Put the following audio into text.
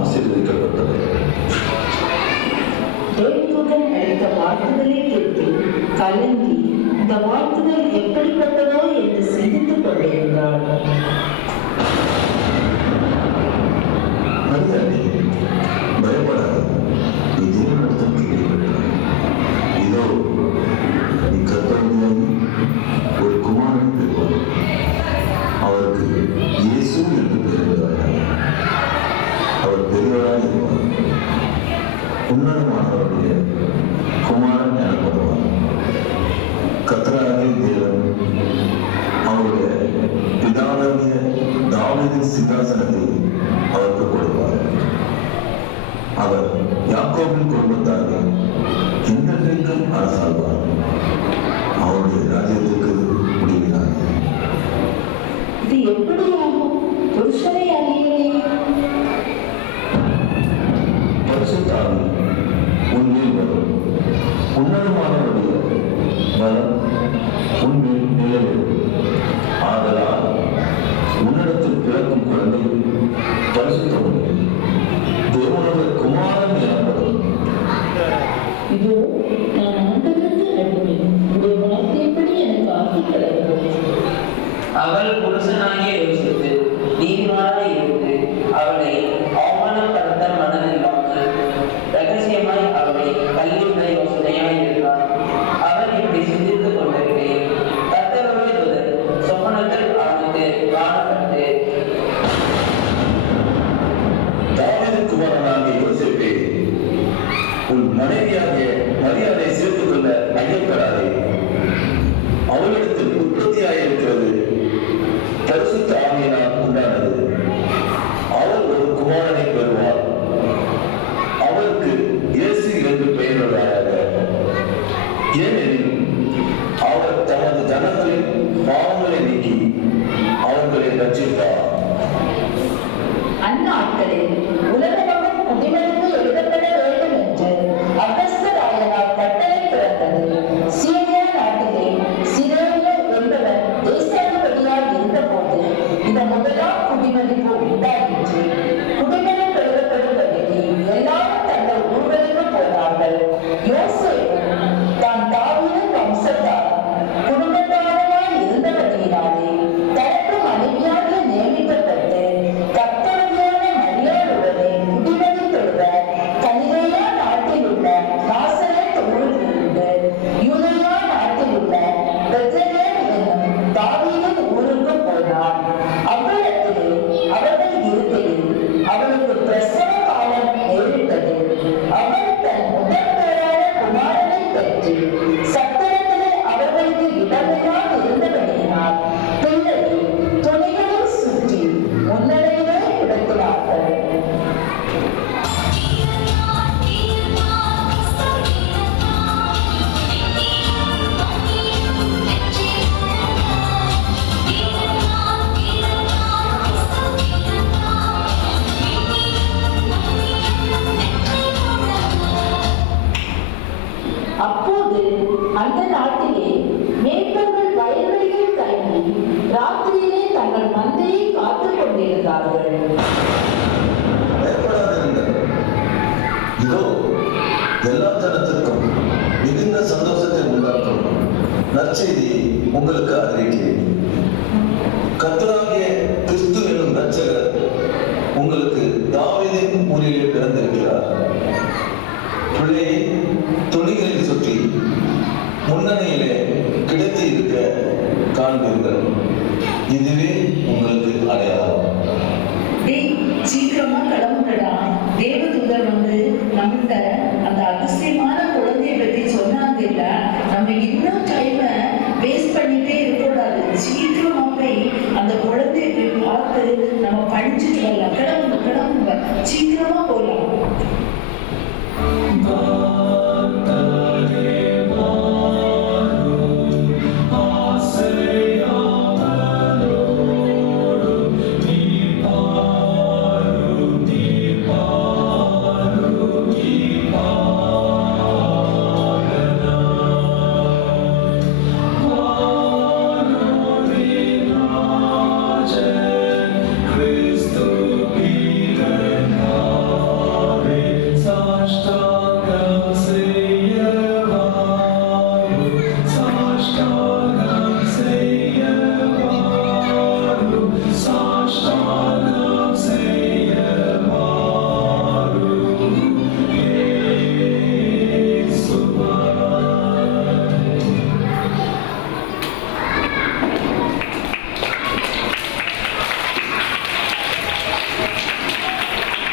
ஆசீர்வதிக்கப்பட்டது. தேவதூதன் அளித்த வாழ்த்துதலை கேட்டு கலங்கி இந்த வாழ்த்துதல் எப்படிப்பட்டதோ என்று சிந்தித்துக் கொண்டிருந்தாள். பயப்படாது, நீ தேவனிடத்தில் கேள்விப்பட்டாய். இதோ நீ கர்த்தருடையாகி ஒரு குமாரனை பெறுவாய். அவருக்கு இயேசு என்று பெயரிடுவாய். அவர் பெரியவராய் இருப்பார். உன்னதமானவருடைய குமாரன் எனப்படுவார். கர்த்தராகிய தேவன் அவருடைய பிதாவாகிய தாவீதின் சிங்காசனத்தை அவருக்கு கொடுப்பார். அவர் யாக்கோபின் குடும்பத்தாரை என்றென்றைக்கும் அரசாழ்வார். அவருடைய ராஜ்யத்துக்கு முடிவினார். இது எப்படியாகும்? புருஷனை அறியவே. பரிசுத்த ஆவி உன்மேல் வரும். உன்னதமானவருடைய பலம் உன்மேல் நிலைவரும். ஆதலால் உன்னிடத்தில் பிறக்கும் குழந்தை பரிசுத்த தேவனுடைய குமாரன் எனப்படும். இதோ நான் ஆண்டவருக்கு அடிமை, உடைய வார்த்தைப்படி எனக்கு ஆகிக்கிறது. அவள் புருஷனாகிய யோசித்து நீதிமானாய் இருந்து அவளை அவமானப்படுத்த மனதில்லாமல் ரகசியமாய் அவளை கல்லியுள்ள யோசனையாய் இருந்தான். அவன் இப்படி சிந்தித்துக் கொண்டிருக்கிறேன். கர்த்தருடைய தூதன் சொப்பனத்தில் அவனுக்கு காணப்பட்டு, தாவீது குமாரனாகிய யோசேப்பே, உன் மனைவியாகிய மரியாதை சேர்த்துக் கொள்ள ஐயப்படாதே. அவளிடத்தில் உற்பத்தியாயிருக்கிறது பரிசுத்த ஆவியினால் உண்டானது. அவள் ஒரு குமாரனை பெறுவாள். அவளுக்கு இயேசு என்று பெயரிடுவாயாக. ஏனெனில் அவர் தமது ஜனங்களின் பாவங்களை நீக்கி அவர்களை ரட்சிப்பார். அந்நாட்களில் உலகமகன் குடிமகனுக்கு எழுதப்பட வேண்டும் என்று அகஸ்தராயனால் கட்டளை பிறந்தது. சீரியா நாட்டிலே சிரேலியர் என்பவர் தேசாதிபதியாய் இருந்தபோது இந்த முதலாம் குடிமதிப்பு உண்டாயிற்று. குடிமகன் எழுதப்படுவதற்கு எல்லாரும் தங்கள் ஊர்களுக்கு போனார்கள். யோசேப்பும் தான் தாவீதின் வம்சத்தார் குடும்பத்தாரமாய் இருந்தபடியினாலே தனக்கு மனைவியாக நியமிக்கப்பட்டு கர்த்தருடையான மரியாளுடனே குடிமதி தொழுத கலிலேயா நாட்டில் உள்ள நாசரேத் ஊரிலிருந்து யூதேயா நாட்டில் உள்ள பெத்லகேம் என்னும் தாவீதின் ஊருக்கு போனான். அவ்விடத்திலே அவர்கள் இருக்கையில் அவளுக்கு பிரசவ காலம் நேரிட்டது. அவள் தன் முதற்பேரான குமாரனை பெற்று சத்திரத்திலே அவர்களுக்கு இடமில்லாமல் இருந்தபடியினால் பிள்ளையை துணிகளில் சுற்றி முன்னடையிலே கிடத்தினார்கள். அப்போது அந்த நாட்டிலே மேய்ப்பர்கள் வயல்வெளியில் தங்கி ராத்திரியிலே தங்கள் மந்தையை காத்துக் கொண்டிருந்தார்கள். பயப்படாதிருங்கள். இதோ எல்லா ஜனத்திற்கும் மிகுந்த சந்தோஷத்தை உண்டாக்கும் நற்செய்தியை உங்களுக்கு அறிவிக்கிறேன். கர்த்தராகிய கிறிஸ்து என்னும் இரட்சகர் உங்களுக்கு தாவீதின் ஊரிலே பிறந்திருக்கிறார். பிள்ளையை துணிகளில் சுற்றி முன்னணியிலே கிடைத்து இருக்க காண்பீர்கள். இதுவே உங்களுக்கு அடையாளம். சீக்கிரமா கிளம்புங்கடா, தேவதூதர் வந்து நம்மகிட்ட